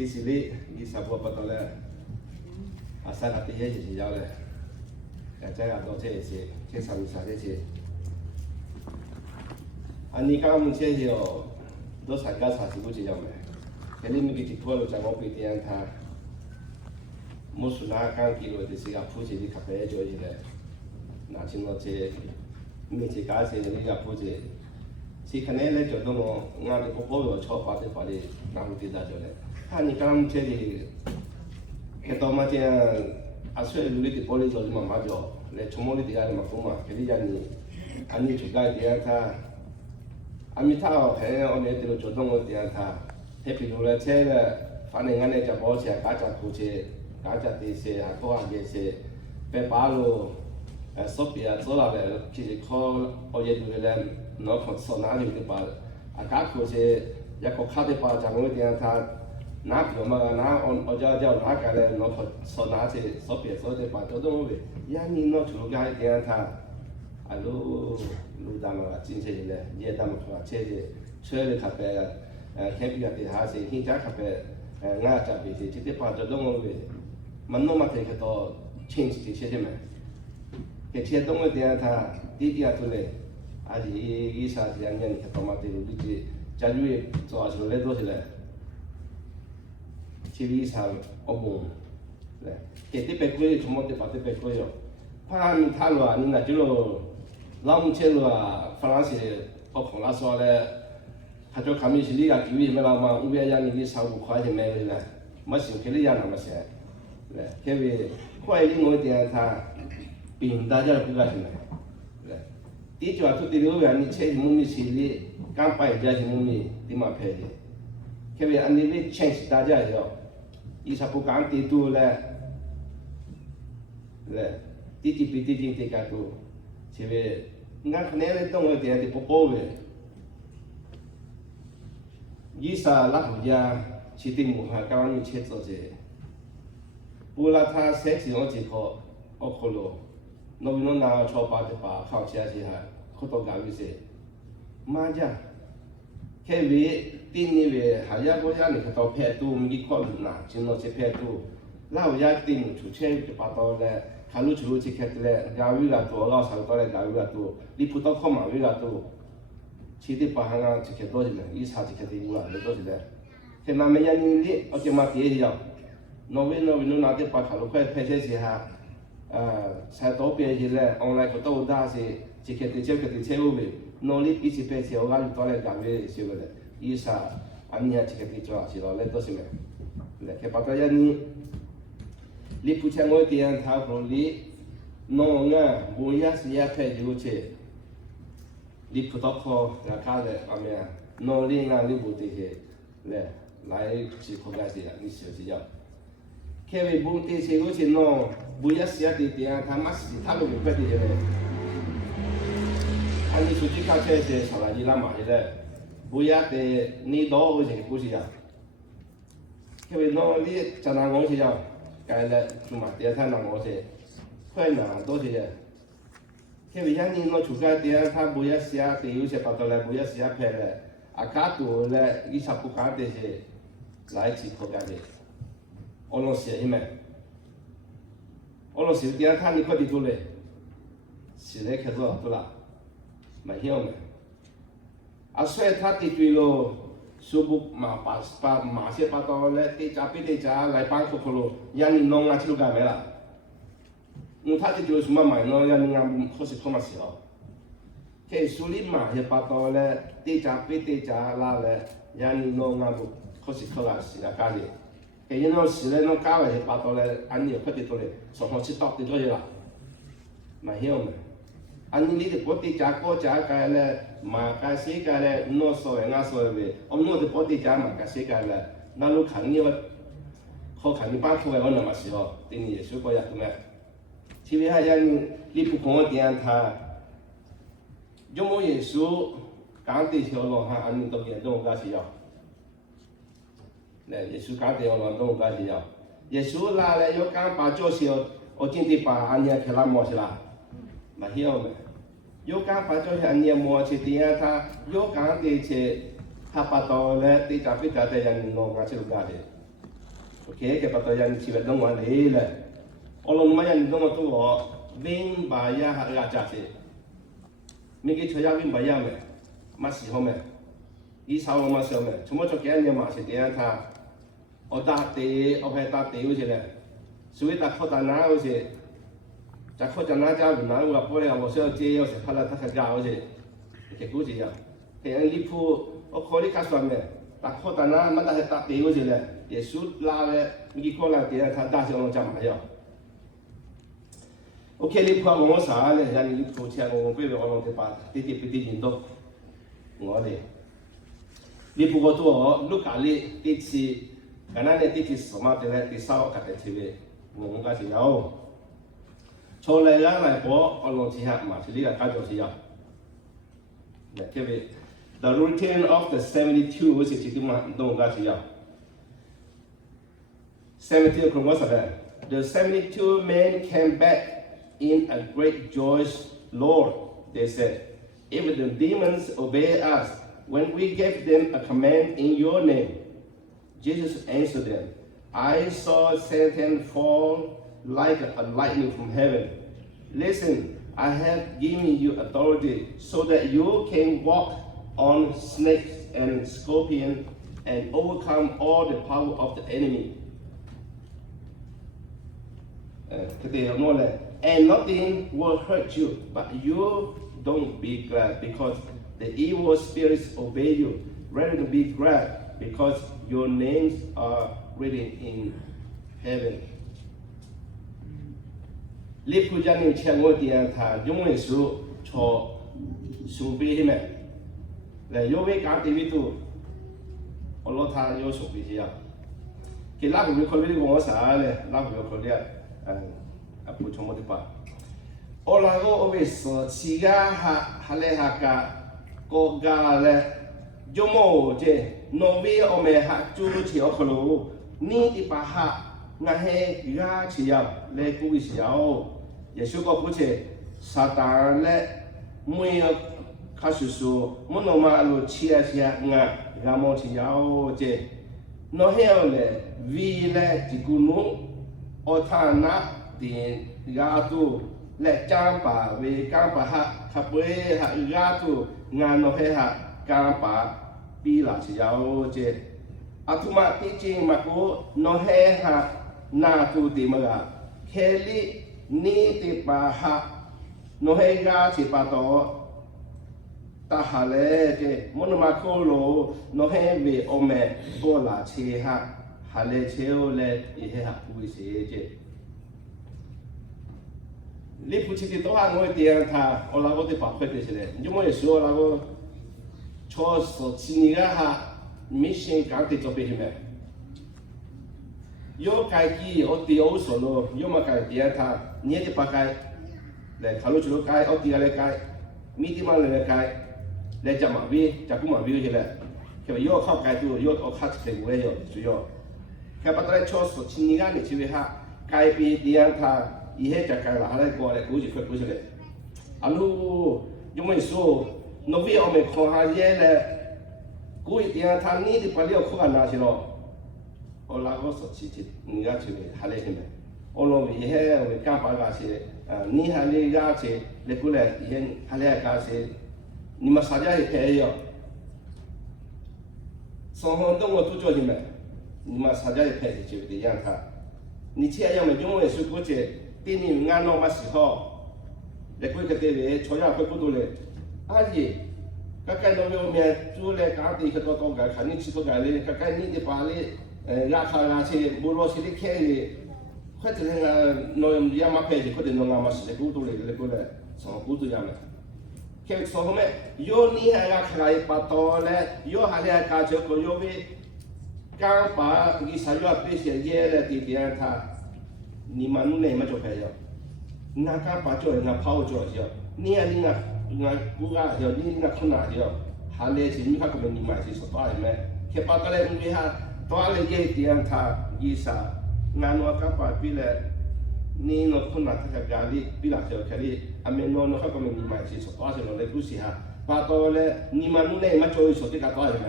第四类伊啥不不到了，三个第一就是要了，这样多这些，这上面啥这些，你刚们这些哦，都参加啥是不这样的，这里面给拖了在我边点他，我说那刚给了就是个普及的咖啡就一个，那请我这，没这干些那个普及。是可能来觉得我的不包要超发的法的，然后给大家嘞。你刚这里，看到嘛这所以如果的玻璃做的嘛就来触摸的地方嘛多嘛，这里讲你，你出街地方他，米他还我那这个觉得我地方他，他比如来车了，反正俺那家保险，家家库车，家家这些多少这些，被巴路，手边走了来，其实靠我也就是来。那看手拿的的把，家口些一个卡的把，咱们点他拿票嘛，拿我叫拿过来，那看手拿些手别手的把，都东西，你那出街点他，路咱们进去的，也咱们说车的咖啡，看比较的还是现在咖啡，俺这边的这把这东西，门弄嘛这个到亲戚这些的嘛，这些东西点他，弟弟啊出来。还是伊啥子样年看到嘛？这个就是假如做出来多起来，其实啥我梦，来，给这边可以，什么的把这边可以哦。他了，你那就了，老母亲了，法兰西我看他说嘞，他就看米是你个酒也没老嘛，500样你3-5块钱买回来，没想给你样那么些，来，因为快另外点他，并大家不高兴来。第九啊，第6元你车是么米车的，刚摆家是么米，点嘛赔的？因为按你的钱是大家要，伊啥不刚地多嘞，嘞，地比地地个多，因为俺可能来动我点的不包的，伊啥那回家去对木哈刚你车做这，不然他设计我这个，我看了。那边拿超巴的把靠起来去哈，可多干一些。嘛家，开为第二位还要国家你看到拍多，没考虑呐，就那些拍多，老家第出车就把到嘞，看路出去看的嘞，干位个多，老上到嘞干位个多，你不到考嘛位个多，其他把行啊去看多的嘞，一查去看的有啦，那多的嘞。看那么样你而且嘛别样，那边拿的把看路快拍下去哈。才到边去嘞，我来个到大是，去看的车务的，哪里比起白车，我讲到来干的修个嘞，伊啥，你还去看的做，是咯，来都是没，来看把到呀你不像我这样他说你，弄不也是也拍就去，你不到考要考的方面，哪里你不这些，来去考个些，你学习要。开为不这些我去弄，不也写的点，他妈是他都不快的嘞。你出去考车是上来你那买的，不也的你多我去不是呀？开为弄你在那我去呀，该了就嘛，第二天那我去，快拿多些。开为像你弄出街点，他不也写的，有些报道来不也写拍的，卡多嘞，你啥不干的些，来去考干的。我弄写没？我弄写点看你快点做嘞，写来开始做啦，没晓没？所以他的对咯，说不嘛把马些把到来对家别对家来帮助可咯，让你弄就干没啦。他的对什么买呢？让你俺可是可嘛是哦。嘿，说你嘛些把到来对家别对家拉来，让你弄俺不可是可啦是啊干的。因为是嘞，搞了些把到嘞，俺也快点到嘞，上好去到的多些啦，没晓没？你的国家该嘞，嘛该世界嘞，侬说的俺说的呗，我的国家嘛该世界嘞，那路看你我，好看你把头我那么是哦，对你也说过呀，对没？其实还讲你不跟我点他，有么耶稣讲这条路哈，俺都严重个是要。耶稣讲的我们都干是要，耶稣拿来要讲把做事，我今天把安尼去拉莫是啦，没晓没？要讲把做事安尼莫去点他，要讲的去，他把到来对家别家的人弄个就干的， OK， cái bắt đầu yang chỉ về đông ngoài đấy là, ở lòng mà yang đông ngoài tu họ vinh bà ya hạt gà chả thế, mình cái chơi ya vinh bà ya mẹ, mà xí họ mẹ, ý sao mà sao mẹ, chúng ta cho cái anh mà sẽ tiền thà, ở ta tê, ở hay ta tê vậy là,所以ta khó ta ná vậy, ta khó ta ná cha ná我不了，我说这要是怕了他开家vậy, cái cú gì à, cái anh đi phu, ở khó đi cắt xoắn mẹ, ta khó ta ná mà ta hay ta tê vậy là,也输拉了，你过来点他大小龙讲嘛要。OK， 你怕我啥呢？人你付钱我不要我弄的把滴滴不滴人都我的，你不过多路家里滴起，刚才呢滴起什么的呢？滴少个的TV，我家是有。从来人来播我弄之下嘛，是你个家就是有。来，各位 ，The routine of the 72是几点嘛？弄家是有。72 from what's that? The 72 men came back in a great joy, Lord, they said. If the demons obey us when we gave them a command in your name. Jesus answered them, I saw Satan fall like a lightning from heaven. Listen, I have given you authority so that you can walk on snakes and scorpions and overcome all the power of the enemy. And nothing will hurt you, but you don't be glad because the evil spirits obey you. Rather be glad because your names are written in heaven. 你不讲你欠我点，他永远是错手臂里面，来有位讲对比度，我老他有手臂去啊，给哪个考虑我啥呢？哪个考虑补充我的吧。我那个我为说其他还来哈个国家嘞，有么子？挪威我们哈住起我可路，你的把哈。那些牙齿要来顾一下，也是个不切，撒旦嘞，没有开始说，我那么路吃些牙毛吃要这，那些嘞为嘞这个弄，我他那的牙都来讲吧，为讲吧哈，他不会哈牙都牙那些哈讲吧，比那吃要这，啊，他妈毕竟嘛个那些哈。那都的么个，开里你的把哈，侬还家去把到，打下来的，我那么考虑，侬还为我们过来车哈，下来车来一些哈不会写的。你不去的多哈，我点他，我那个的把快点起来，你莫也说那个，超市去你个哈，没先讲的做别什么。有该机我第二手咯，有么该点他，你的把该来考虑出该，我第二来该，米的嘛来该，来加马尾，加古马尾起来，佢话有靠该度，有我靠成个有主要，佢把他超市去你个你去为下，该比点他，以后就该拿来过来，估计快估出来，啊路，有么说，那边我们看下嘢嘞，估计点他你的把料看哪去咯。我那个说起人家去还来什么？我弄以后我干巴那些，你还来那些来过来以前还来那些，你们啥家也可以哟。双方都我都做什么？你们啥家也可以就这样他，你这样么用的是估计，对你按那么时候，来过个单位，朝阳快不多嘞，阿姨。个个那边面做来讲的很多多个，看你吃多个嘞，个个你的把嘞。牙卡牙齿，无论是你开的，或者那个弄牙马配的，或者弄牙马是的骨头嘞，那个嘞，上骨头样嘞。开说后面，有你还牙卡一把刀嘞，有还来卡这个有为，刚把你啥药这些药嘞的点他，你们那么就可以了。那刚把这人家跑着去，你还你那骨架去，你那困难去，还来去你看可能你买是说多少没？开把刀嘞，你还。多了一点他意思，俺我刚把比了，你那困难他家里比那条家里，俺们那他个们你买是说多少了？来估计哈，把到了你们那么做一说这个多少钱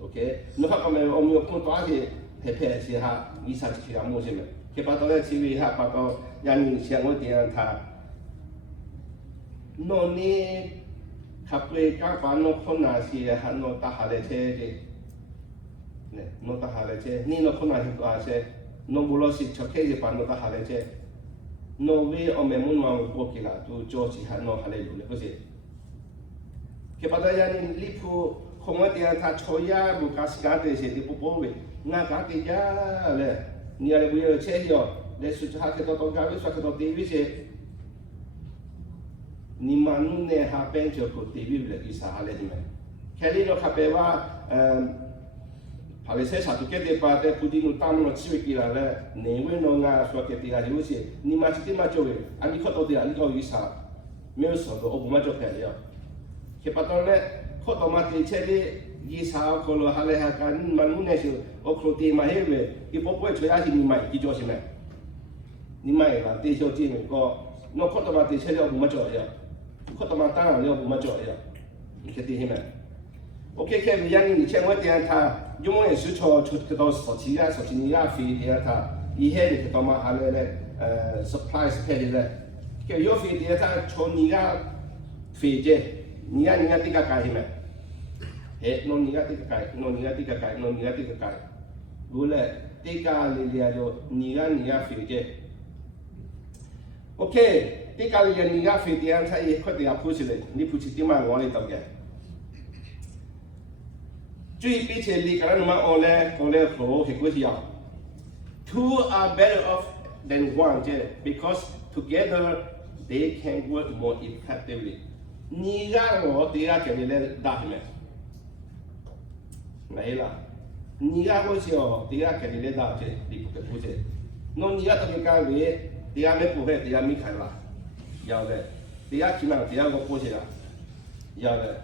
？OK， 那他个们我们要看多少钱？特别是哈，24期啊，目前的，去把到了七月哈，把到20前我点他，侬呢，他不讲把侬困难些哈，侬打下来车的，呢，侬打下来车，你侬困难些多些，侬不老是吃开的把侬打下来车，侬为我们门往过去了，就叫其他侬下来有了不是？去把到20里铺。không có tiền thà chơi ya bu cá sấu để sẽ đi bố về nga cá tiền ya le nia le bây giờ chơi rồi le suy cho cái đó cá với suy cái đó tiền với sẽ ni mà nun ne ha bên cho cái tiền với cái sao le đi mà cái này nó khác biệtว่าphải là sẽ sao cái đấy bà để phụ đi nó tam nó chịu cái là le nếu với nó nga suy cái tiền là gì sẽ ni mà chỉ mà chơi anh đi khó đâu đi anh có cái sao 没有说过我不嘛就可以了去把到嘞เขาต่อมาที่เช่นยี่สาวคนละอะไรหากันมันมุ่งในสิ่งโอโคตีมาให้เว้ยอีพวกเว้ยช่วยอาชีพนี้ใหม่กี่จอใช่ไหมนี่ใหม่ละที่ชอบที่มันก็นอกเขาต่อมาที่เช่นเราบุมาจ่อยอ่ะเขาต่อมาตั้งเราบุมาจ่อยอ่ะอีกที่ใช่ไหมโอเคแค่เรื่องนี้เช่นว่าเดี๋ยวถ้ายุ่งเหยิงสุดชอบชุดก็ต้องสอดชี้อ่ะสอดชี้นี่อ่ะฟรีเดี๋ยวถ้าอีเห็นก็ต่อมาอะไรเลยsupply แค่นี้เลยแค่ยกฟรีเดี๋ยวถ้าชนนี่อ่ะฟรีเจ้你呀，这个改什么？哎，弄你呀这个改，弄你呀这个改，弄你呀这个改。不嘞，这个里边就你呀飞的。OK， 这个里边你呀飞的，他一快点铺起来，你铺起点嘛，我来懂的。最比起你个人嘛，我嘞口很过去啊。Two are better off than one, because together they can work more effectively. 你让我对他给你来打什么？没了。你让我说对他给你来打去，你不给不去。那你要到个岗位，对他没不会，对他没看了，要的。对他起码对他我不去了，要的。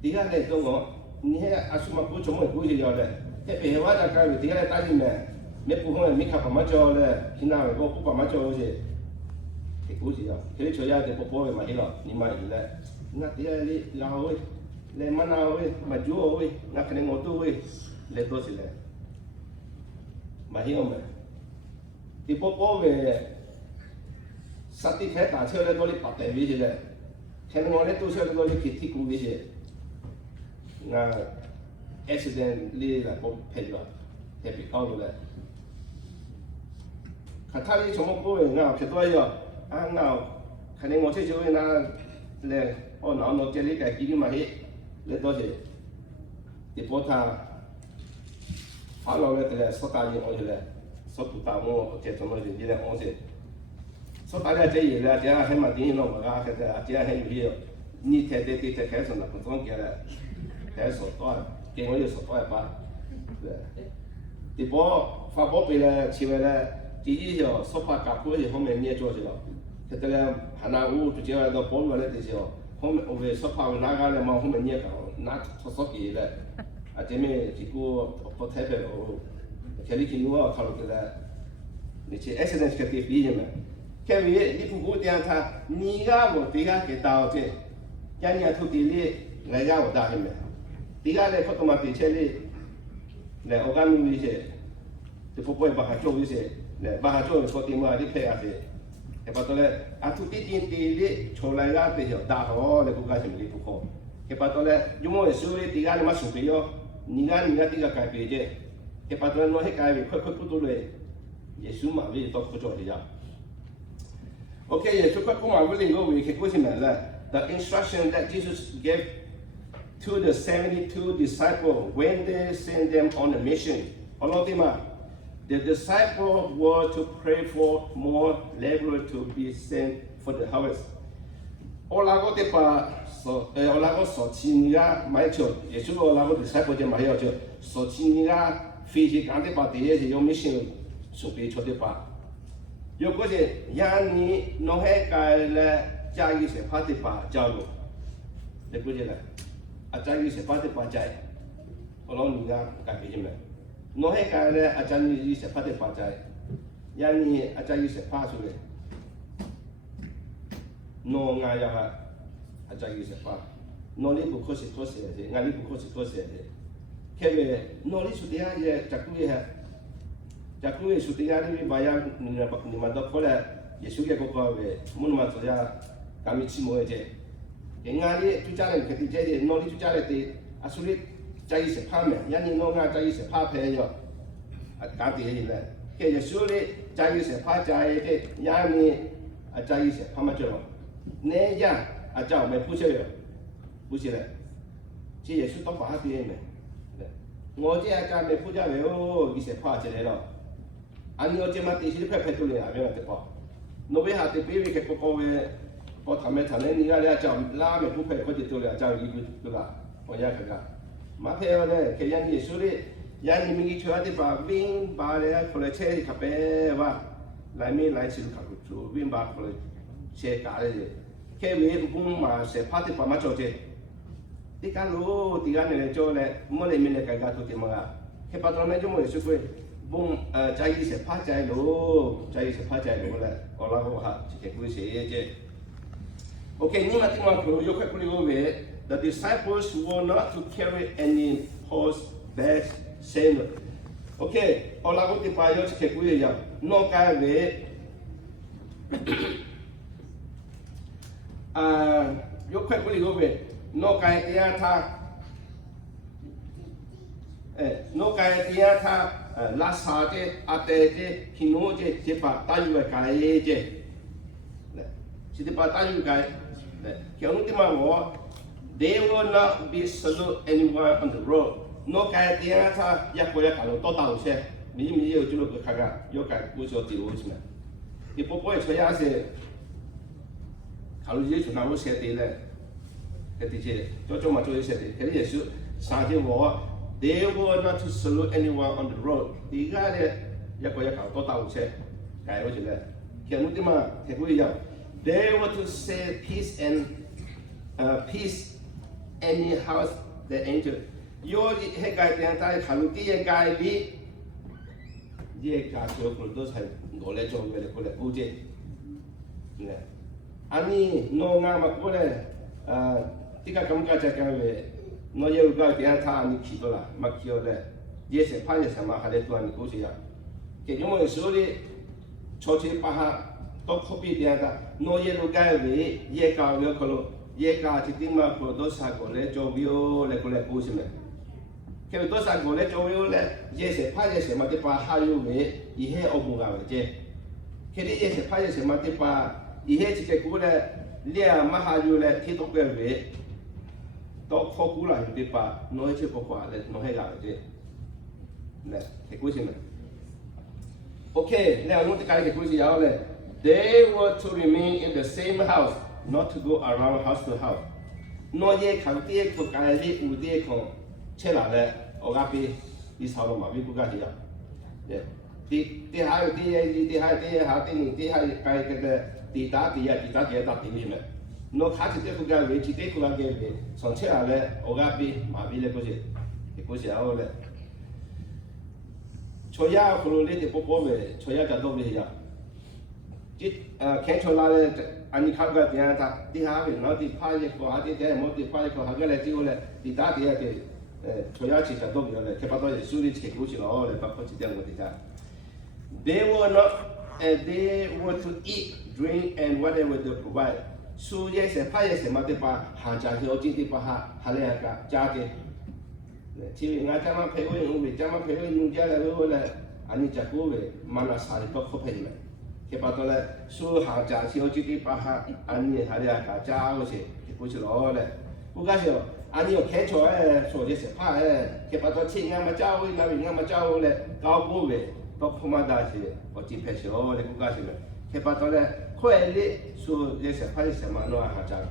对他来跟我，你还阿什么不怎么不去要的？那别话那岗位对他来打你们，没不会没看爸妈教的，平常我不爸妈教去。估计啊，佢除咗啲波嘅咪起咯，你買完咧，那啲你鬧喂，你乜鬧喂，咪煮我喂，那肯定我都喂，你多時咧，咪起我咪，啲波嘅實啲睇打車咧多啲白地位嘅，睇我咧都出多啲鐵鐵股嘅，那 accident 呢個波劈咗，特別高到咧，其他啲什麼波嘅啱，其多一樣。啊，那肯定我这就会拿来，哦，那这里个几个嘛嘿，来多些，一波他，发了来的说大人我去来，说不大我这怎么就来我去，说大家这一来，这还没定了嘛，这这还有些，你太开始了，不总给了，还说多，给我又说多一把，对，一波发波回来，起来第一条说话干活的后面你也做去了。这个嘞，还拿我就讲到保罗来的时候，后面我们说怕哪个嘞嘛，后面你也讲，拿说给嘞，啊这边结果不太白哦，这里听我讨论的嘞，你去 accident 个地比嘛，看为你不过点他，你个我对个给到这，人家土地里人家我打什么，对个嘞，他他妈对车里，来我讲你一些，就不会把它做一些，来把它做说的嘛，你配下去。Kaya patuloy, at titili, cholay nga tiyo, dako, nagkukas yung lipo ko. Kaya patuloy, yung mga suri, tiga naman supiyo, niga tiga kay peje. Kaya patuloy, no hekay, kaya patuloy, Yesu mabili to kucho diya. Okay, Yesu kaya kumabili go, we can go the instruction that Jesus gave to the 72 disciples when they sent them on a mission. The disciples were to pray for more laborers to be sent for the harvest. Olago te pa so olago so chinia mai cho Yesu olago disciple te mai cho so chinia fiji kan te pa te ye yo mission so pe cho te pa. Yo ko je ya ni no he kai le ja yi se pa te pa jao lo. Le ko je la. A ja yi se pa te pa jai. Olo ni ga ka pe je me. No he kai le a ja ni se pa te pa jai. Ya ni a ja yi se pa su le. No nga ya ha a ja yi se pa. No li bu ko se to se de, nga li bu ko se to se de. che non li studiare già qui studiare vi vai a ni ma dopo la Gesù che come mun ma studia kamici moje e ngari tu già che ti je non li studiare ti asuli già se fame yani no nga già se fa pe yo a ka ti le che Gesù le già se fa già e yani a già se fa ma jo ne ya a già me pu che yo pu che le chỉ Gesù to fa ti me ngồi chơi cha mẹ phụ cha mẹ ô đi xe pha chơi đấy đó anh ngồi chơi mà tí xíu phải tu luyện à biết là thế bao nó bây giờ thì bây giờ cái cô về cô thằng mẹ thằng này đi ra chồng la mẹ phụ phải có chỉ tu luyện chồng đi tu là có nhà cái mà theo này cái nhà Giêsu đi nhà mình nghĩ chuyện thì bà vinh bà này có lẽ chơi cà phê và lại mình lại xin cà phê vinh bà có lẽ chơi cả đấy cái về cũng mà xe pha thì bà mà cho chơi di kalau tiga nilai cole mulai minyak kagak tu timaga ke patron aja mulai suku bung cai sepa cai lo le orang orang cik kui je okay ni mati mak lo yo kekuli go we the disciples were not to carry any horse bags sandal okay orang aku tipa yo cik kui ya no kai we yo kekuli go we no kai tia tha no kai tia tha la sa je ate je hino je je pa ta yu kai je le si te pa ta yu kai le ke onu ti ma wo they will not be salute anyone on the road no kai tia tha ya ko ya ka lo to ta se mi yo ju lo ka ga yo kai ku so ti wo chi na ti po po e chwa ya se ka lo je chu na wo se ti le cái gì cho mà tôi sẽ cái gì sự sáng chế của they were not to salute anyone on the road thì cái này ya có ya cả to tàu xe cái đó chỉ là cái nút mà cái gì vậy they were to say peace and peace any house they enter yo cái tiếng tai khảo cái đi cái chỗ của tôi sẽ gọi là cho người gọi là bố chế nè anh ấy nó ngang mà có này tiga kamu kaca kawe no ye uga dia tha ni khito la makio le ye se pha ye sama hale tu ani ko se ya ke yo so le cho che pa ha to khopi dia da no ye uga we ye ka yo ko lo ye ka chi ti ma ko do sa ko le cho bio le ko le ko se me ke do sa ko le cho bio le ye se pha ye se ma te pa ha yo we i he o bu ga we je ke ye se pha ye se ma te pa i he chi ke ko le le ma ha yo le thi to ke we to kho la di pa no che po qua le no he la je le che così me okay le anu te kai che così ya le they were to remain in the same house not to go around house to house no ye khang tie ko kai li u tie ko che la le o ga pi di sao lo ma bi ku ga ya le ti hai ti ha ti ni ti hai kai ke de ti ta ti ya ta ti ni me no khá chỉ có cái vị trí tế của cái về sản xuất là lẽ ở cái bi mà bi là cái gì thì cái gì áo lẽ cho ya của nó thì bố về cho ya cái đâu về ya chỉ khen cho là anh đi khám cái tiền ta đi hà về nó đi phá cái của họ đi cái một đi phá cái của họ cái này chỉ có lẽ đi đá thì cho ya chỉ cái đâu về lẽ cái bắt đầu xử lý cái gì đó lẽ bắt đầu chỉ cái gì đó they were not and they were to eat drink and whatever they provide su ye se pa ye se ma te pa ha cha hiao ji te pa ha le ka cha ke chi nga cha ma phe we u be cha ma phe we nu ja le we le ani cha ko we ma na sa to kho phe me ke pa to le su ha cha hiao ji te pa ha ani ha le ka cha o se ke ko chi lo le ku ga sio ani yo ke cho so ye se pa ke pa to chi nga ma cha we na we nga ma cha we le ka ko we to pho ma da se o ji phe sio le ku ga sio ke pa to le快乐说那些拍什么那还讲的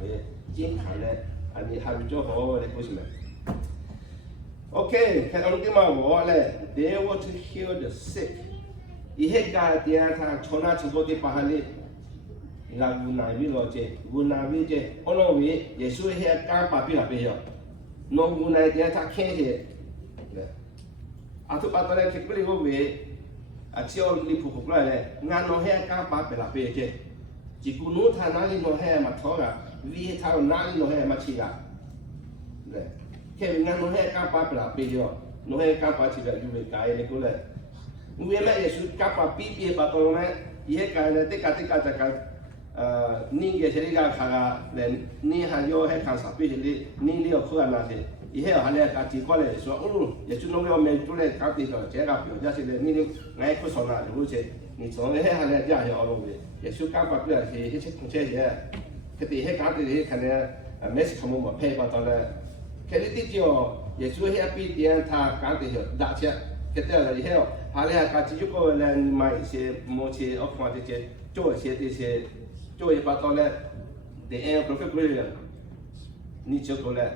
健康嘞，啊你还比较好嘞，不是吗 ？OK， 看到你嘛我嘞 ，they want to heal the sick。以前家爹他从那吃过的巴哈哩，那无奈为了这，无奈为这，我认为耶稣遐干巴比那边哟，那无奈爹他看些，啊，tu patut lagi kita lihat we, aciol li pukul le, ngano he kan pa pela peje. Jika nu tanah no he matora, vi tahu nani no he machiga. Le, ke ngano he kan pa pela peje. 侬还讲把起来就会改那个嘞。我原来也是讲把比把到呢，也改呢，这个这个你也是那个看个嘞，你还要还看啥？比如你要看那些，以后还来讲结果嘞说，哦，也是侬要没做嘞讲这个这个表现是嘞，你爱不说那就是你从那还来这样要弄的，也是讲把个是一些空间些，他底下讲的些可能没事他们没配把到嘞，看你这叫也是那比点他讲的些大些，看到了以后还来讲继续个来买一些某些我看这些做一些这些。做一把刀嘞，第一个不会了，你就过来，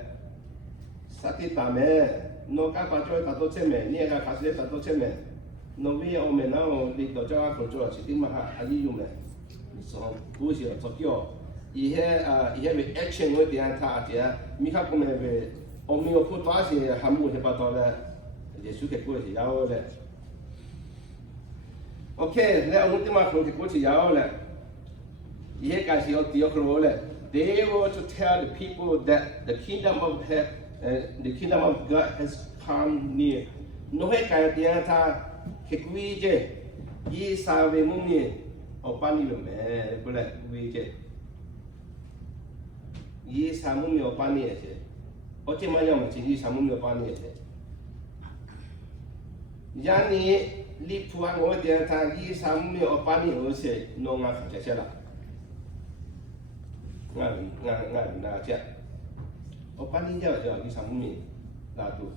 啥地打咩？侬讲把做打到前面，你也讲开始打到前面，侬为后面那你到这个工作是点嘛哈？还利用咩？你说故事做叫，以前为 action 我点他这，米卡过来为后面我不多些项目一把刀嘞，也是个故事要嘞。OK， 那我们嘛可能故事要嘞。They were to tell the people that the kingdom of God has come near. No hay kaya ta kekuije ye save mumye o pani lo me bula kuije ye samumye o pani ese o te maya mo ye samumye o pani ese yani li puan o dia ta ye samumye o pani o se no nga kha la nga chat o pani ja ja ni samumi la tu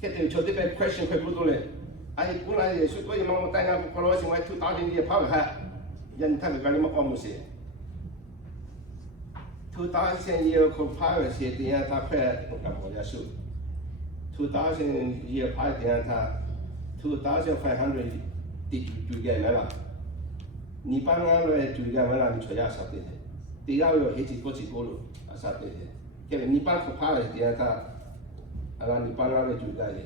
ke te chote pe question pe puto le ai pula ye su ko ye ma ta nga ko lo si mai 2000 ye pa ha yan ta ga ni ma ko mu se 2000 ye ko pa se ti ya ta pe ko ka mo ya su 2000 ye pa ti ya ta 2500 ti tu ge na la ni pa nga lo tu ge na la ni cho ya sa ti第二个一起过去过路，啊啥的，因为你把不怕的，第二他，啊你把那个就在的，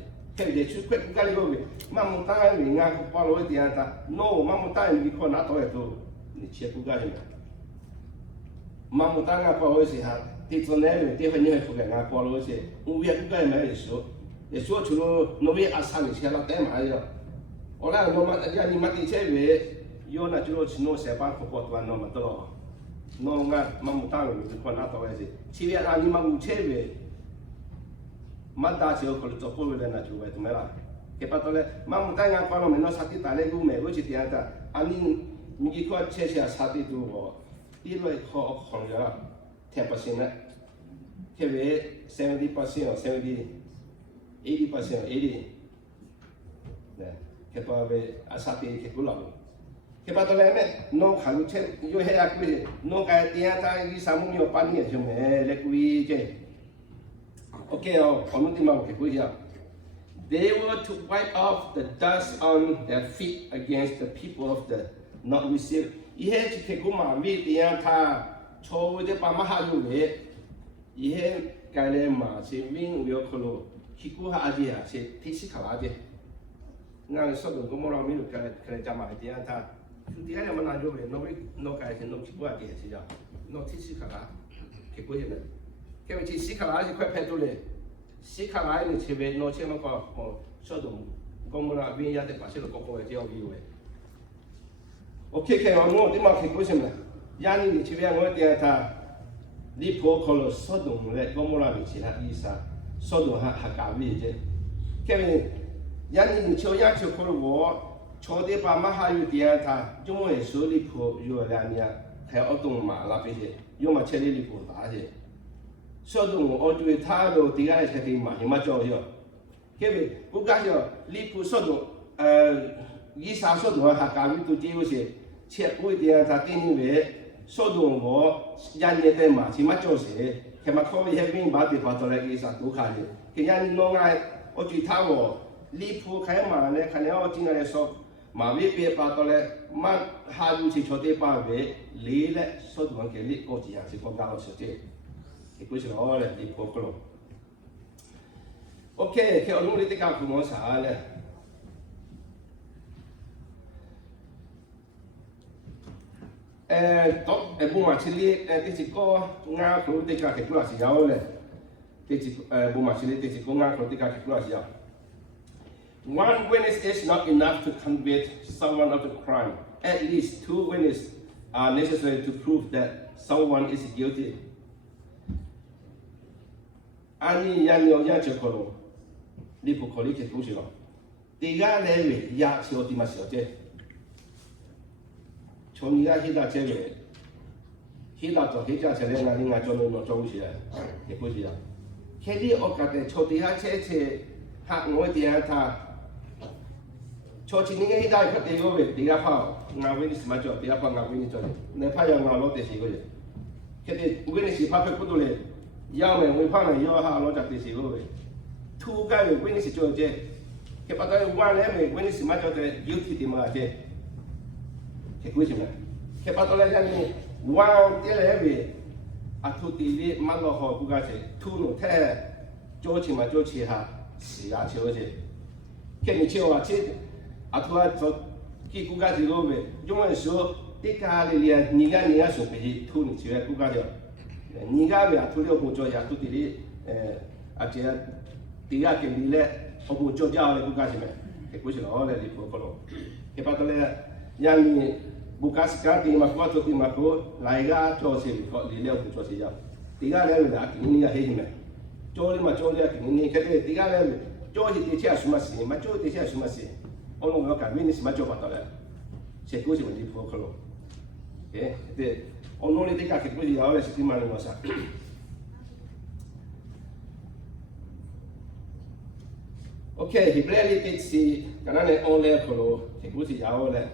因为出国不干那个，妈妈当然人家不把那个第二他，no， 妈妈当然你看拿到的都，你切不干的，妈妈当然把那些哈，第三那个第二你还不干，俺把那些，我也不干买的说，也说除了那边阿三的钱了，带买的，后来我们人家你买的车位，有那就去弄下班不过端那么多。no nga mamutang ni ko na to ese chile ani mangu chebe mata chio ko to ko le na chuwe to mera ke patole mamutang nga ko no meno sati tale gu me go chi tiata ani mi ko che sia sati tu go ti lo ko ko ya 10% na ke ve 70% 70 80% 80 ne ke pa ve asati ke kulo ke patole me no khalu che yo he akui no ka tia ta i samu yo pani e jume le kui je okay o onu ti ma ke kui ya they were to wipe off the dust on their feet against the people of the not receive i he chi ke ku ma mi tia ta cho de pa ma ha yu le i he ka le ma si wing yo kholo ki ku ha ji ha se ti si kha je nga so do ko mo ra mi lu ka ja ma tia ta第二年我拿就为弄改成弄起不啊点是叫弄提西卡拉，给过去的，因为去西卡拉是快拍出来，西卡拉你前面弄前面个哦小动，我们那边也得把这个高高的教育为。OK 看我点嘛给过去嘛，伢你前面我点他，你破可了小动嘞，我们那边其他意思，小动还搞为啫，因为伢你求伢求可了我。cho de pa ma ha yu dia ta jo mo so li pho yu la nia khai o tong ma la pe je yo ma che li pho ta je so dong o ju ta lo ti ga che ti ma hi ma jo yo ke be bu ga yo li pho so dong yi sa so dong ha ga yu tu ji yu se che bu dia ta ti ni be so dong wo ya ni de ma chi ma jo se ke ma kho ye bin ba de ba to le yi sa du kha je ke ya ni no nga o ju ta wo li pho khai ma le kha ne o ji nga le so mà biết biết bao nhiêu lệ mà hai đứa chỉ cho tới bao về lý lệ số lượng cái lý có chỉ hàng chỉ con đào số chế thì cuối cùng là lý có cái lỗ ok khi ông nuôi đi cao cũng có sao lệ tốt bùn mặt chili thì chỉ có nga cũng đi cao cái lỗ gì đâu lệ thì chỉ bùn mặt chili thì chỉ có nga cũng đi cao cái lỗ gì đâu one witness is not enough to convict someone of the crime. At least two witnesses are necessary to prove that someone is guilty. Ani yanyo yacho kolo, lipu koli ke kushilo. Tiga lewe ya shio tima shio je. Choniga hida chewe. Hida to hija chele na linga jono no choushia. Ke kushia. Kedi okate chotiha che ha ngoi dia ta. Chochi ninga hida ka te go be tiga pa nga wini sima jo tiga pa nga wini jo. Ne pa ya nga lo te si go je. Kedi wini si pa pe kudule. Yao me we pa na yo ha lo ja te si go be. Tu ga we wini si jo je. Ke pa ta wa le me wini si ma jo te guilty ti ma je. Ke kushi me. Ke pa to le ja ni wa te le be a tu ti li ma lo ho ku ga che tu no te jo chi ma jo chi ha si ya che o je. Ke ni che wa che a tu a to ki ku ga ji go be. Yo me so ti ka le li ni ga so be tu ni che ku ga jo. Ni ga be a tu le ko jo ya tu ti li a che ti ga ke ni le o ko jo ja le ku ga che me. Ke kushi lo le li ko lo. Ke pa to le ya ni bukas ka ti ma ko to ti ma ko lai ga cho se ko li le ko cho se ja. Ti ga le la ki ni ga he me. Cho li ma cho le ki ni ke te ti ga le cho ji ti che su ma si ma cho ti che su ma si. O lo ga ka mi ni si ma cho pa to le. Se ko si ma li ko lo. Ke te o no le ti ka ke ko ji ya le si ti ma no sa. Okay, Hebrew text si kanane on le ko lo ke ko si ya le.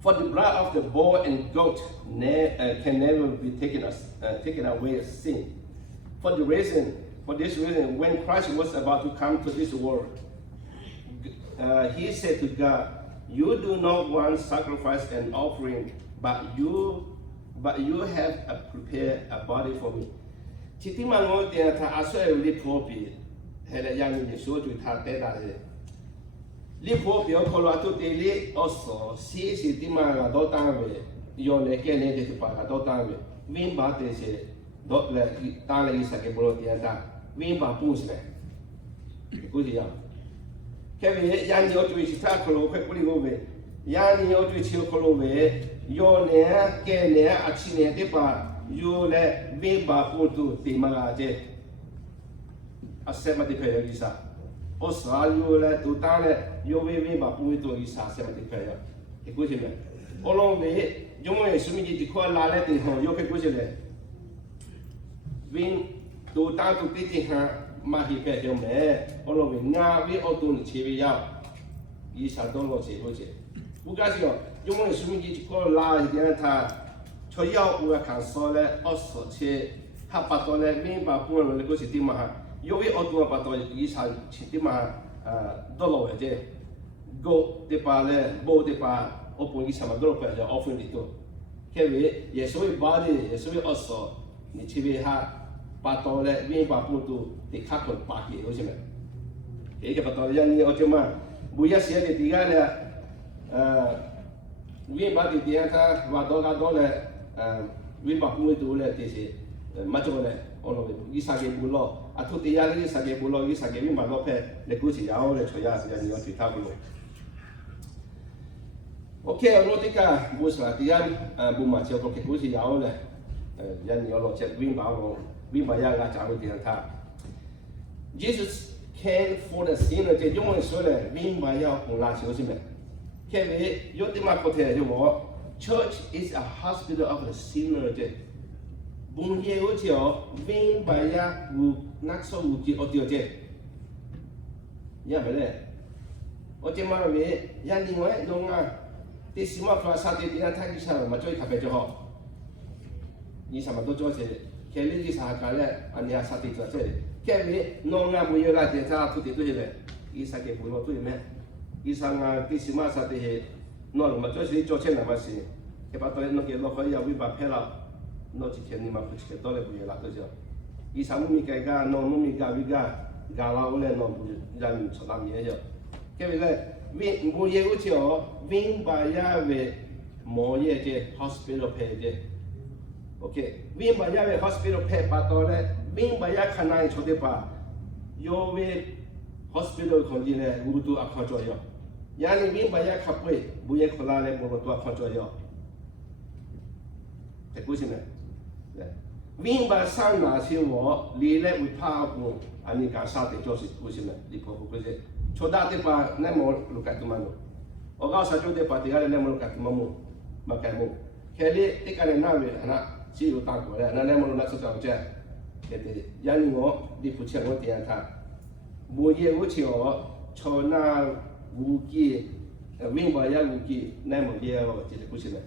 For the blood of the bull and goat can never be taken away as sin. For this reason, when Christ was about to come to this world, he said to God, "You do not want sacrifice and offering, but you have prepared a body for me." Chitima ngo te ta aso e li popi hele yang ni so tu ta te da le. Li po pio kolo atu te li oso si ti ma ga do tangwe yo le ke ne te pa ga do tangwe win ba te se do le ta le isa ke bolo ti anda win ba pu se ku ji ya ke we ya ni o tu si ta kolo ke ku li go be ya ni o tu si kolo be yo ne ke ne a chi ne te pa yo le win ba pu tu ti ma ga je a se ma te pe yo isa o sa yo le tu ta le yo we ba pu to isa se ma te pe yo e ku ji me o lo me yo mo e su mi ji ko la le te ho yo ke ku ji le win tu ta tu ti ji ha ma hi pe yo me o lo me nga we o tu ni che we ya isa do lo se lo che bu ga si yo mo e su mi ji ko la de ta cho yao u ka so le o so che ha pa to le mi ba pu lo le ko si ti ma ha yo we o tu pa to isa chi ti ma do lo we je go de pa le bo de pa o po isa ma do lo pa ja offering di to ke we ye so we body ye so we also ni chi we ha pa to le mi ba pu tu ti kha ko pa ki ho se me ke ke pa to ya ni o che ma bu ya se de ti ga le mi ba di dia ta wa do ga do le mi ba pu tu le ti se ma cho le o lo isa ke bu lo a tu te ya le sa ke bu lo isa ke mi ma lo pe le ku si ya o le cho ya ni o ti ta bu lo. Okay, o lo te ka bu sa ti ya bu ma che ko ke ku si ya o le ya ni o lo che mi ba lo mi ba ya ga cha lo ti ta. Jesus came for the sinner je yo mo so le mi ba ya ko la chi o si me. Ke we yo ti ma ko te yo mo church is a hospital of the sinner je. Bung ye o che o mi ba ya bu nak so u ji o ti o je. Ya be le. O che ma we ya ni we no nga ti si ma fa sa ti ti na ta ki sa ma choi ka pe jo ho. Ni sa ma do jo che ke li ki sa ka le an ya sa ti jo che. Ke we no nga bu yo la te sa tu ti tu le. I sa ke bu lo tu me. I sa nga ti si ma sa ti he no ma jo si jo che na ma si. Ke pa to no ke lo ko ya wi ba pe la. No ci che ni ma fu che tole bu la to jo I sa mu mi kai ga no mu mi ga wi ga la o le no bu ya mi so la mi ye jo ke we le wi bu ye u che o win ba ya we mo ye je hospital pe je okay win ba ya we hospital pe pa to le win ba ya khanai cho de pa yo we hospital 空间呢，无多啊看作用。伢你明白呀？卡不？不也可拉嘞，无多啊看作用。这故事呢？明白上哪些我，你嘞会怕不？啊，你讲啥的就是故事呢？你婆婆故事，错大的吧，那么路改多嘛路。我讲啥就的吧，第二那么路改多嘛路，嘛改路。แค่นี้ที่การนั่งเลยนะที่อยู่ต่างกันเลยนั่นแหละมันน่าสนใจแค่นี้ยันงอดีผู้เชี่ยวชาญที่อันท่าบุญเยี่ยมเชี่ยวชาวนาวุกี้วิ่งไปยังวุกี้นั่นมันเยี่ยมที่จะผู้เชี่ยวชาญ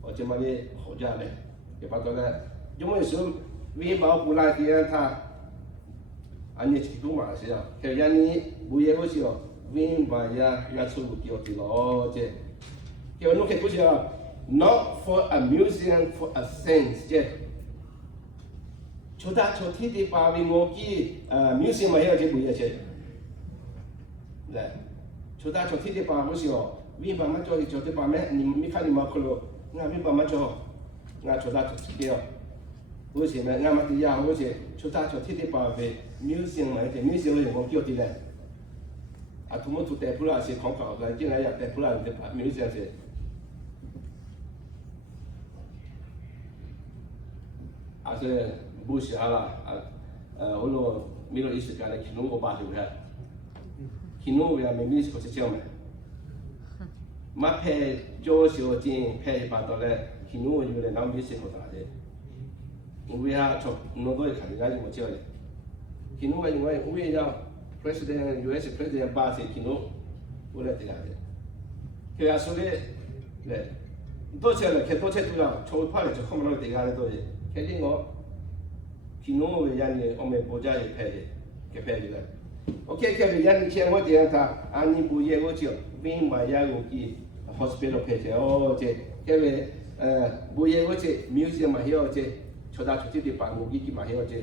โอ้จะมาเนี่ยหัวใจเลยเดี๋ยวพอตอนนั้นยังไม่สูงวิ่งไปผู้ไล่ที่อันท่าอันนี้ที่ตัวมาเสียแค่ยันนี้บุญเยี่ยมเชี่ยววิ่งไปยังนักสู้วุกี้ที่ล้อเจ้แค่วันนู้นแค่ผู้เชี่ยวnot for a museum for a sense เจ้ชุดที่ที่ป่าวิโมกี้museum มาเยอะเจ้บุญเจ้เลยชุดที่ที่ป่าบุษย์วิบากมาจ่อที่ป่าแม่นี่มีใครมาคุโลงานวิบากมาจ่องานชุดที่เดียวบุษย์แม่งานมาที่ยาวบุษย์ชุดที่ที่ป่าเว museum มาเจ้ museum เลยผมเกี่ยวที่เลยอ่ะทุกคนทุกแต่ผู้ละสิ่งของเก่าเลยที่ไหนอยากแต่ผู้ละเดี๋ยวป่า museum เจ้啊是不是啊啦我罗米罗意思讲的，其中我把就看，其中我也没是不是讲嘛，马拍教小金拍把到嘞，其中我就来拿米是好大的，因为啊从弄到一看人家就我教的，其中我也要 president US president 把这其中我来这样的，佢阿说的，对，多钱了，看多钱多了，超快了就看不到这个的多的。แค่นี้งอที่นู้นเวียนเนี่ยอเมริกาจะให้แพ้เลยแค่แพ้เลยโอเคแค่เวียนเชียงว่าเดียวท่าอันนี้บุญเยอะก็เจียววิ่งมาอย่างกี่ hospital แพ้เจ้าเจ้แค่เวียบุญเยอะก็เจ้ museum มาเหี้ยเจ้ชุดที่ป่างูกี่มาเหี้ยเจ้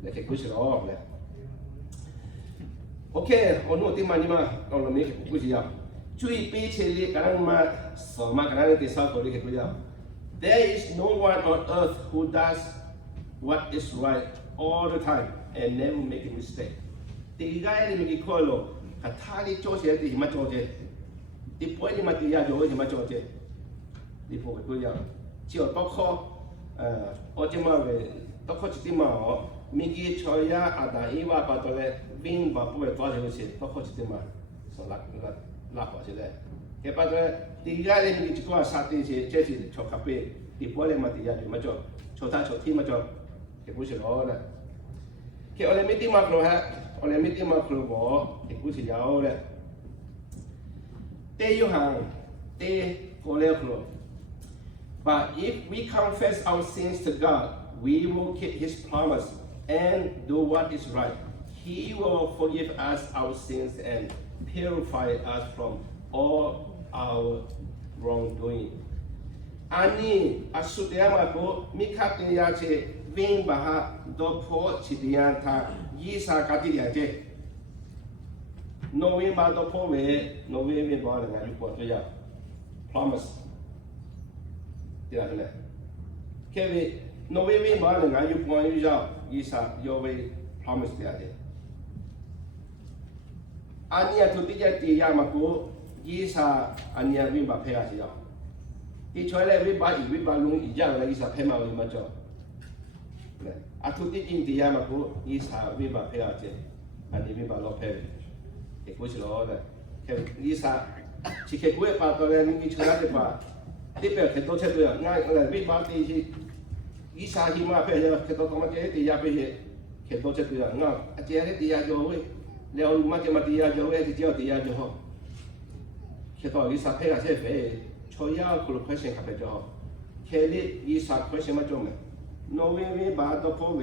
แล้วแค่กุศลออกเลยโอเคอันนู้นที่มานี่มาเราเราไม่แค่กุศลช่วยปีเชลีกันมาสอบมากันที่สาวตัวนี้แค่กุศลThere is no one on earth who does what is right all the time and never make a mistake. 第二个你看咯，他的做些的什么做些，你不会嘛第二做什么做些，你不会不一样。只要多考，我这么为多考一点嘛哦，每个菜呀啊但伊话把到嘞，并把不会多少些，多考一点嘛，说拉好些嘞。แค่ปัจจุบันที่ยาเล่นมีจุดว่าสัตว์ที่เช่นชอบขับไปที่พวกเล่นมาที่ยาอยู่มาจบชดที่มาจบแค่ผู้ชายเลยแค่อะไรไม่ตีมาครูฮะอะไรไม่ตีมาครูบอกแค่ผู้ชายเลยเตยอยู่ห่างเตยโคเล่ครู but if we confess our sins to God we will keep His promise and do what is right He will forgive us our sins and purify us from all our wrongdoing อันนี้อสุดยอดมากกูมีขัดยาเชวิ่งบ้าดอพอชิดยานทายีสากาติยาเจโนวิ่งบ้าดอพอเวโนวิ่งบ้าอะไรอยู่ปวดตัวยา promise เดี๋ยวนะแค่วิโนวิ่งบ้าอะไรอยู่ปวดอยู่ยายีสาโยเว promise เดี๋ยวเจอันนี้ทุกที่จะตียามากูยี่สาอันนี้วิ่งแบบเพลาสิยาที่ช่วยเลยวิ่งแบบลุงอีกอย่างเลยยี่สาเพลมาวิ่งมาจ่อเนี่ยอาทุกที่จริงที่ยามากูยี่สาวิ่งแบบเพลาเจอันนี้วิ่งแบบลบเพลเด็กผู้ชายเลยแค่ยี่สาชิคกี้พายตอนแรกมีช่วยได้ป่ะที่เป็นแค่ตัวเช่นตัวง่ายเลยวิ่งแบบที่ยี่สาที่มาเพลแค่ตัวตรงมาเจที่ยาเพลแค่ตัวเช่นตัวง่ายอาจารย์ที่ยาจ่อเว้ยแล้วมาจะมาที่ยาจ่อเว้ยที่เจ้าที่ยาจ่อแค่ตัวยี่สาเพลาเช่นเฟ้ช่วยยาคุณลูกเพลเช่นขับไปจ่อแค่นี้ยี่สาเพลเช่นมาจ่อไหมโนวิ่งแบบตัวพ่อเว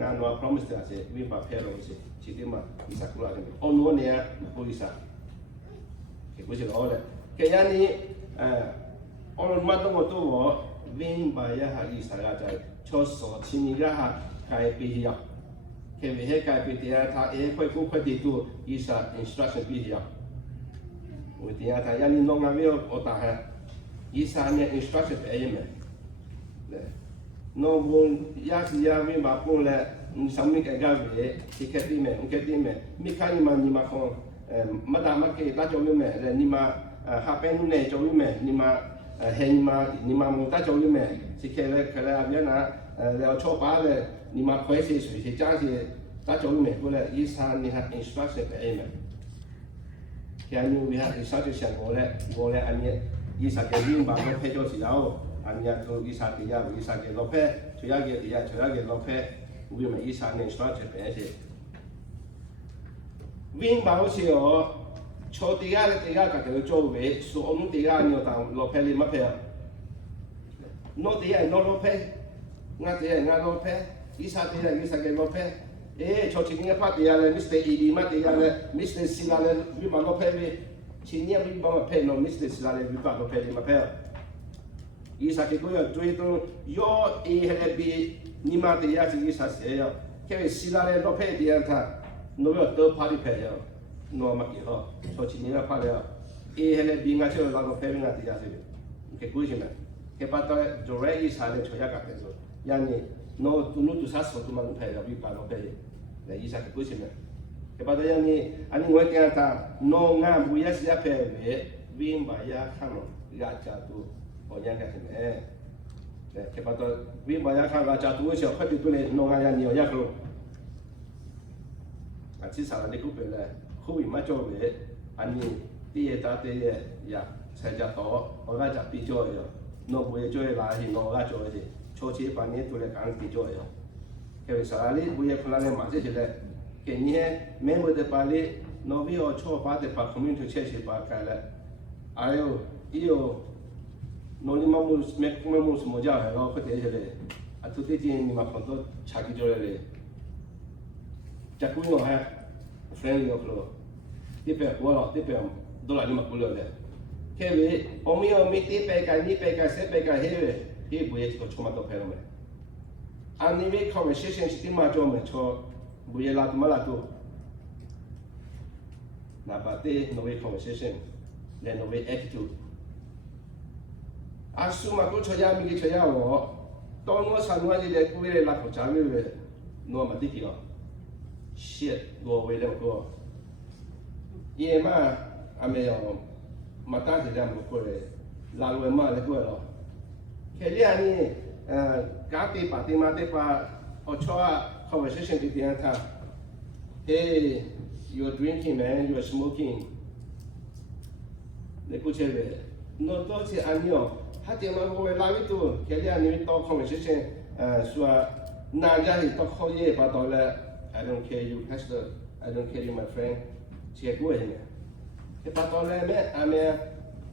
งานว่า promise แต่เช่วิ่งแบบเพลเราเช่ชิดมายี่สาคุณอะไรกันอ๋อโน่นเนี่ยผู้ยี่สาแค่ผู้ชายเลยแค่ยันนี้อ๋อมาต้องมาตัววิ่งไปยาหายี่สาใจชอบสอนที่นี่ก็หาใครปีเดียวแค่ไม่ให้ใครปีเดียวถ้าค่อยกู้ค่อยดีตัวยี่สา instruction ปีเดียววันที่ถ้ายันนี้น้องงานวิวอตาฮะยี่สาเนี่ย instruction ไปยังไงน้องบุญยาสียาวิ่งแบบปุ่นเลย上面个个位，去开对面，开对面，没看你嘛看，没打没给打交流面，你嘛下班路呢交流面，你嘛你嘛没打交流面，去开了阿边那了超巴了，你嘛快些水去加些打交流面过来，一啥你还 instruction 给面，看你为啥一啥就想我来安尼，一啥个领导我配着是要。anh ya tu isa ke ya isa ke lope choya ke lope wi me isa ne stra che pe se win ba ho se o cho ti ga le ti ga ka ke jo we so onu ti ga ni o ta lope li ma pe no ti ya no lope nga lope isa ke lope cho chi ni pa ti ya le mr ed ma ti ya le mr sila le wi ba lope we chi ni wi ba ma pe no mr sila le wi ba lope li ma pe isa ke koyo tuito yo hele ni ma te ya si isa se ya ke sila le lo pe dia ta no yo to party pe ya no ma ki ho so chi ni na pa le hele nga che la lo pe nga te ya se ke ku ji na ke pa to jo re isa le cho ya ka te so ya ni no tu sa so tu ma lo pe ya bi pa lo pe le isa ke ku ji na ke pa to ya ni ani ngwe te ta no nga bu ya si ya pe we win ba ya kha no ya cha tu orang kata ni, kepada tu, we banyak kan jatuh tu siapa tu ni nongan yang ni orang kalau, aci salah ni kupe le, kupi macam ni, ani dia tak dia ya saya jatuh, orang jatuh jauh ya, no boleh jauh lah, ni no orang jauh je, cuci pani tu le kan jauh ya, kalau salah ni boleh pulang le macam je le, kini memang tu balik, no biar coba tu pak community cek pak kala, ayo, iyo no ni mamu semua jauh lo kau tiada le, atu tiada ni macam tu cakap jauh le, cakap ni orang friend yo kalau, tipe wala tipe dolar 50 le, kewe omi tipe kan ni pe kan se pe kan he boleh cuma tu pernah me, ani me conversation si macam me co boleh lah tu malah tu, nabate no way conversation, dan no way attitude. Asu makul choya mi choya wo tono sanwa ji le kuwe la ko chami we no ma diki lo shit go we le ko ye ma ame yo mata de la mo ko le la we ma le ko lo ke li ani ka ti pa ti ma te pa o choa conversation ti tian tha hey you are drinking man you are smoking le ko che we no to che anyo hati ma ko la wi tu ke lia ni to conversation sua na ja hi to kho ye ba to le I don't care you pastor I don't care you my friend che ko ye e ba to le me ame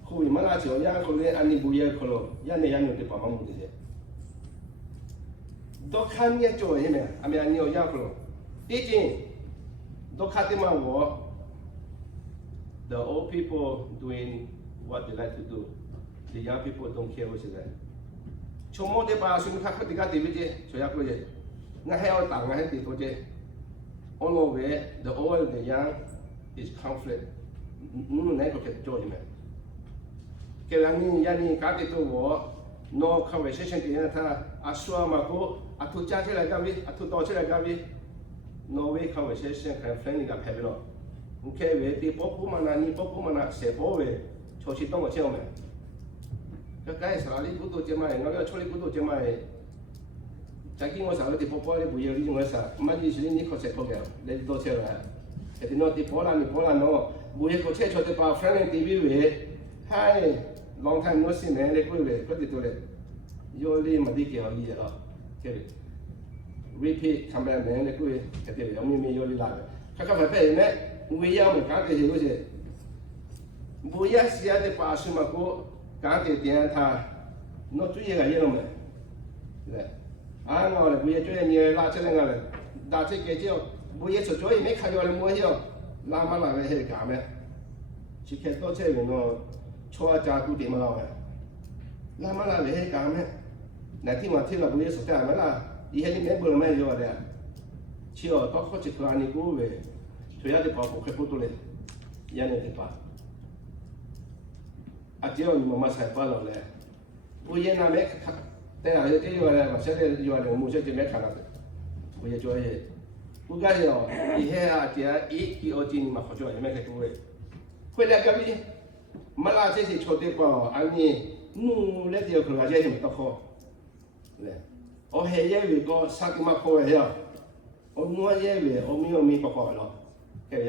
khu ma la chio ya ko le ani bu ye ko lo ya ne ya no te pa ma mu de do khan ye jo ye me ame ani o ya ko lo ti jin do khati ma wo the old people doing what they like to do. The young people don't care what's that. Cuma dia pasal nak kau tiga TV je, saya aku je. Ngah hal tang ngah hal itu je. All over the old the young is conflict. Naik kau kerja je man. Kalau ni kat itu no conversation dia ta asua maku atu cakap lagi kami, atu tahu lagi kami. No way conversation kan friend ni kat happy lo. Okay, we di popu mana ni popu mana sepo we. Cuci tong macam mana? Cái sao đi cũng tôi chơi mai, nó cái chỗ đi cũng tôi chơi mai. Chắc khi tôi sao đi bỏ bỏ đi bây giờ đi chúng tôi sao, mà đi xử lý những cái chuyện khác, để tôi chơi rồi. Cái nó đi bỏ là nó, bây giờ có chơi cho tôi bảo friend TV về, hay long time no see man, để tôi về, có đi tôi về. Yo đi mà đi kiểu gì đó, cái repeat come back man, để tôi về, cái điều ông mình yo đi làm. Các phải phải này, bây giờ mình cái gì đó chứ. Bây giờ xia để bảo sự mà cô cái tiền tiền thà nó chú ý cái gì không mày, ngồi là bây giờ chú ý nhiều là chơi này là chơi cái chiêu bây giờ chú ý mấy khai vào là mua chiêu làm mà làm cái cả mày, chỉ cái đó chơi mình nó cho cha tu tiền mà làm mà làm cái cả mày, này thì mà thì là bây giờ số tiền mà là ý hay mấy bữa mấy giờ đấy, chiêu đó có chỉ là anh cố về, chú ý để bảo hộ cái phụ tu lên, nhà này thì bảo ajian ni mama saya palau le, buaya na mek, tapi ada tu jual le, macam tu jual le, musuh tu mek kanak. 我也做些，不干了，以前啊，这一二斤嘛，好像也没太多的。回来隔壁，没拉这些车队包，安尼努那点可能这些没得好，嘞，我还以为个啥地方好的呀，我努以为我没不好了，哎，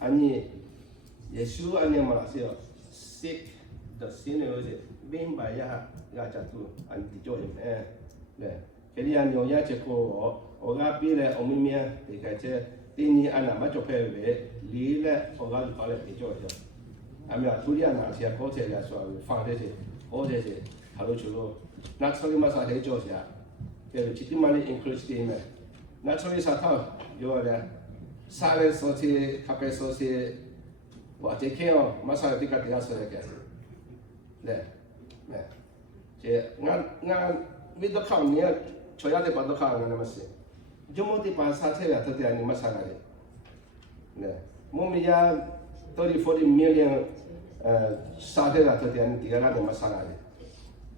安尼也许安尼嘛是sick the senior 是明白呀，呀就都安地做哎，嘞，这里安牛呀这个我那边嘞，我们面这个这第二安那么做配备，里嘞我那搞来地做的。I mean, tuli ana sia ko te ya so fa de se o de se halo chulo naturally ma sa he jo sia ke chiti mali encourage de me naturally sa ta yo la sa le so te ka pe so se wa te ke o ma sa de ka te ya so de ke le me che nga mi do ka ni cho ya de pa do ka nga ma se jo mo ti pa sa te ya te ya ni ma sa le le mo mi ya 30-40 million started at the end of the Masala.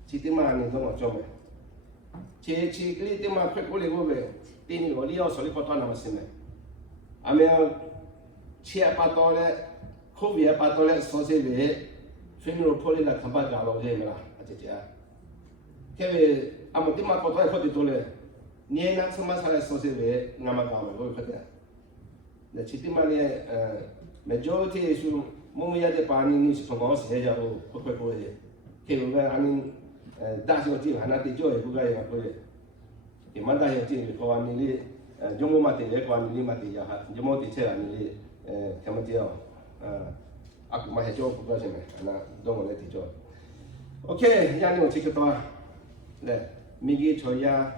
Chitima and Dono Jome. Chi Glitima Pekuli, Tini Olio Solipotana Masime. I mean, Chia Patole, Kovia Patole, Sosive, Funeral Polina Tabaga, Gemela, Atia. Kevin, Amatima Potoi Potitole, Niena Samasala Sosive, Namagama, go for that. The Chitimani majority issue Mumia de Pani is from us here, Coco. Came where I mean, that's your team, and not the joy who got it. The Manda your team for a milli, Jomo Mate, Equan Limati, Jomoti Tell, Camatio, my job for Gossamer, and I don't let it joy. Okay, Yanni take it on. Migi Toya,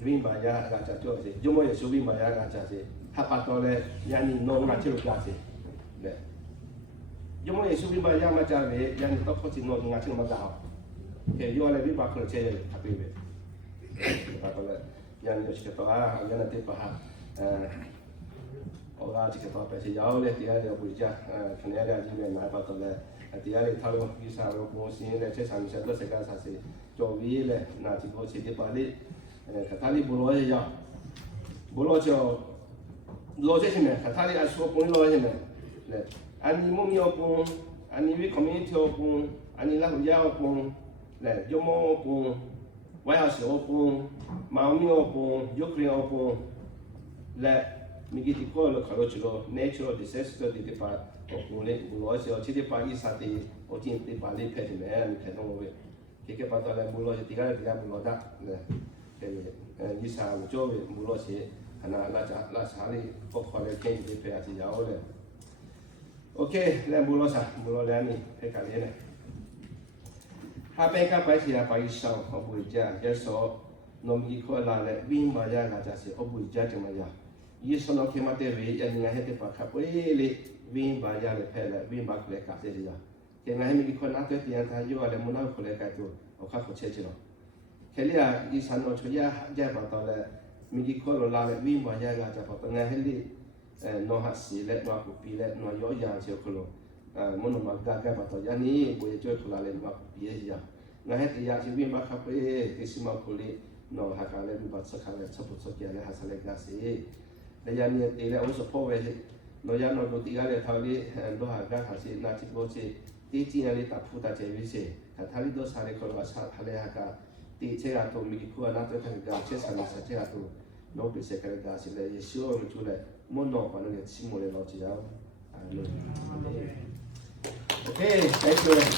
Dream by Ya, Gacha Joy, Jomo is Subim by Yagacha, Hapatole, Yanni no natural classes. You may be by Yamaja, Yan Topoti no natural Madao. Okay, you are a bit back to the happy. Yan Yoshikatoa, Yana Tipaha, or Article Pessi, Yole, the area of Buja, Canada, Jimmy, and Ibatole, at the area Talo, Visa, Mosin, and Chess and Shadow Segas, Jovile, Natico City Pali, Catali Buloya, Bolojo, Logician, Catali, I spoke on Loyan. Ani mumi opun, ani we community opun, ani la huya opun, le jomo opun, warehouse opun, maumi opun, Ukraine opun, le migiti ko lo kalochilo, natural disaster di depa opun le bulosi o chidi pa isati o tin di pa le peti me ani kenon we. Keke pato le bulosi tiga buloda le ke isa jo we bulosi ana la sali pokole ke di pe ati ya ole. Okay, let Bulosa, Bulolani, Pecalene. Hapenka Patia by Shao of Buja, yes, so no Mikola, being Maya, Jasi, of Buja Maya. Yes, no Kematevi, and I had the Pacapoli, being Baya, the Pella, being back like Caseria. Can I make connected the entire you are the Monaco Legato or Capo Chechino? Kelia is an Ochoya, Jabatola, Migikola, being Baya, Japatana Heli. No hasi let no kupile no yo ya chokolo mono magaga bato yani boye chokolo le no kupiye ya na het ya chi ba kha pe kisima kuli no hakale bi bat sakale chapu chokya le hasale gasi le yani ele also po we no ya no do tigale thali do haga hasi na chi go chi ti chi le ta phu ta che vi se ta thali do sare ko ba sa hale haka ti che ga to mi ku na to ta ga che sa na sa che ga to no bi se kare ga si le yesho mi tu le mono quando che si muore l'oggi. Okay, thank you.